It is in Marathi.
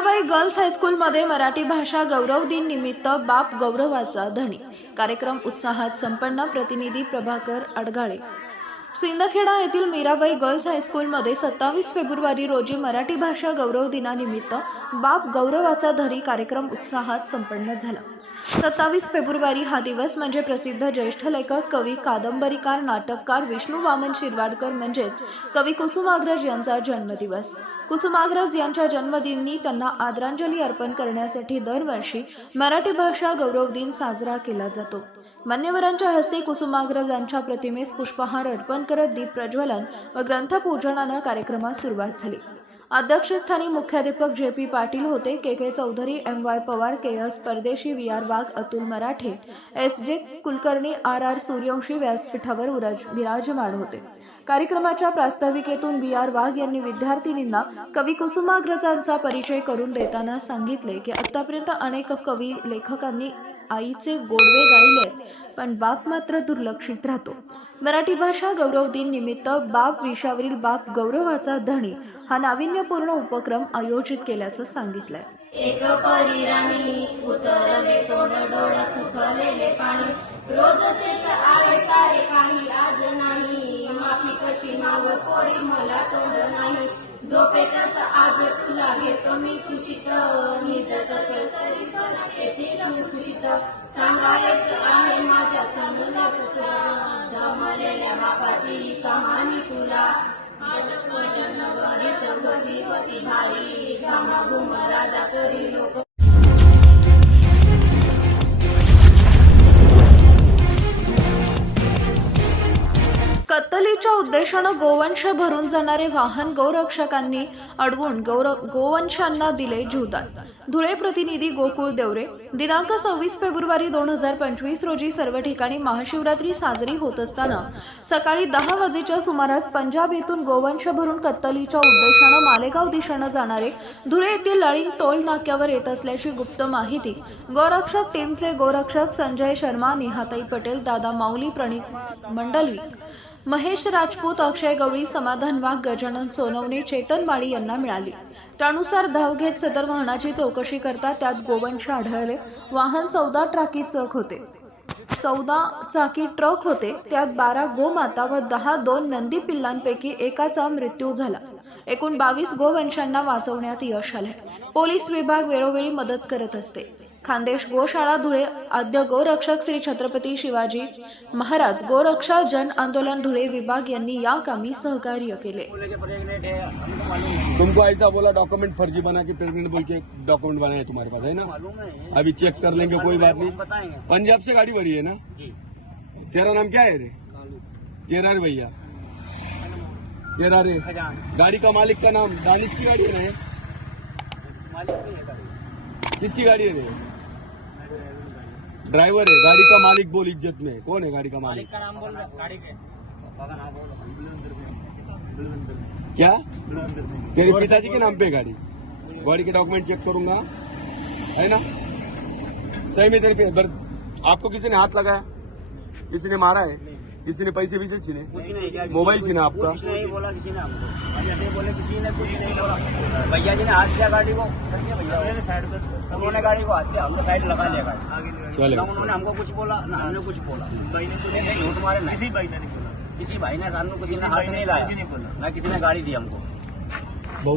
मीराबाई गर्ल्स हायस्कूलमध्ये मराठी भाषा गौरव दिन निमित्त बाप गौरवाचा धनी कार्यक्रम उत्साहात संपन्न प्रतिनिधी प्रभाकर अडगाळे सिंदखेडा येथील मीराबाई गर्ल्स हायस्कूलमध्ये सत्तावीस फेब्रुवारी रोजी मराठी भाषा गौरव दिनानिमित्त बाप गौरवाचा धनी कार्यक्रम उत्साहात संपन्न झाला. सत्तावीस फेब्रुवारी हा दिवस म्हणजे प्रसिद्ध ज्येष्ठ लेखक कवी कादंबरीकार नाटककार विष्णू वामन शिरवाडकर म्हणजेच कवी कुसुमाग्रज यांचा जन्मदिवस. कुसुमाग्रज यांच्या जन्मदिनी त्यांना आदरांजली अर्पण करण्यासाठी दरवर्षी मराठी भाषा गौरव दिन साजरा केला जातो. मान्यवरांच्या हस्ते कुसुमाग्रजांच्या प्रतिमेस पुष्पहार अर्पण करत दीप प्रज्वलन व ग्रंथपूजनानं कार्यक्रमास सुरुवात झाली. अध्यक्षस्थानी मुख्याध्यापक जे पी पाटील होते K K Chaudhari M Y Pawar K S Pardeshi V R Wagh Atul Marathe S J Kulkarni R R Suryavanshi व्यासपीठावर उराज विराजमान होते. कार्यक्रमाच्या प्रास्ताविकेतून वी आर वाघ यांनी विद्यार्थिनींना कवी कुसुमाग्रजांचा परिचय करून देताना सांगितले की आतापर्यंत अनेक कवी लेखकांनी आईचे गोडवे गायले पण बाप मात्र दुर्लक्षित राहतो. मराठी भाषा गौरव दिन निमित्त बाप विषयावरील बाप गौरवाचा धणी हा नाविन्यपूर्ण उपक्रम आयोजित केल्याचं सांगितलंय. एक परिराणी उतरले सुकलेले पाणी. रोजचेच आळे सारे काही आज नाही. माफी कशी माग पोरी मला नाही. झोपेतच आज तुला घेतो मी तुशीत निजतच. तरी पण येतील खुशीत? सांगायचं आहे माझ्या समोरच तुला. दमलेल्या बापाची ही कहाणी तुला. माझ्या नगरीत घडली होती भारी. घामाघूम राजा करी लोक कत्तलीच्या गोवंश भरून जाणारे वाहन गौरक्षकांनी अडवून गौर गोवंशांना दिले जीवदान. धुळे प्रतिनिधी गोकुळ देवरे दिनांक सव्वीस फेब्रुवारी दोन हजार पंचवीस रोजी सर्व ठिकाणी महाशिवरात्री साजरी होत असताना सकाळी दहा वाजेच्या सुमारास पंजाब येथून गोवंश भरून कत्तलीच्या उद्देशानं मालेगाव दिशेनं जाणारे धुळे येथील लळिंग टोल नाक्यावर येत असल्याची गुप्त माहिती गोरक्षक टीमचे गोरक्षक संजय शर्मा निहाताई पटेल दादा माऊली प्रणित मंडलवी महेश राजपूत अक्षय गवळी समाधान वाघ गजानन सोनवणे चेतन बाळी यांना मिळाली. त्यानुसार धाव घेत सदर वाहनाची चौकशी करता त्यात गोवंश आढळले. वाहन चौदा ट्राकी चक होते. चौदा चाकी ट्रक होते. त्यात बारा गोमाता व दहा दोन नंदी पिल्लांपैकी एकाचा मृत्यू झाला. एकूण बावीस गोवंशांना वाचवण्यात यश आले पोलीस विभाग वेळोवेळी मदत करत असते. खानदेश गोशाळा धुळे आद्य गोरक्षक श्री छत्रपती शिवाजी महाराज गोरक्षा जन आंदोलन धुळे विभाग यांनी या कामी सहकार्य केले. तुमको ऐसा बोला डॉक्यूमेंट फर्जी बना के प्रेग्नेंट बोल के डॉक्यूमेंट बनाया तुम्हारे पास है ना? अभी चेक कर लेंगे कोई बात नहीं। बताएंगे पंजाब से गाड़ी भरी है ना? जी तेरा नाम क्या है रे? तेरा रे भैया तेरा रे गाड़ी का मालिक का नाम दानिश की गाड़ी है ना? मालिक नहीं है गाड़ी किसकी गाड़ी है ड्राइवर है गाड़ी का मालिक बोल इज़्ज़त में। कौन है गाड़ी का मालिक? मालिक का नाम बोल गाड़ी के। क्या? तेरे पिताजी के नाम पे गाड़ी? गाड़ी के डॉक्यूमेंट चेक करूँगा। है ना? सही में तेरे पे आपको किसी ने हाथ लगाया? किसी ने मारा है? किसी ने पैसे वैसे छीने? कुछ नहीं क्या मोबाइल छीना आपका? कुछ नहीं बोला किसी ने हमको। बोले किसी ने कुछ नहीं बोला। भैया जी ने हाथ दिया गाड़ी को। भैया साइड उन्होंने गाड़ी को हाथ दिया हमने साइड लगा लिया गाड़ी। ना उन्होंने हमको कुछ बोला ना हमने कुछ बोला। भाई ने कुछ झूठ मारे ना किसी भाई ने नहीं बोला। किसी भाई ने सामने किसी ने हाथ नहीं लाया। ना किसी ने गाड़ी दी हमको। भाऊ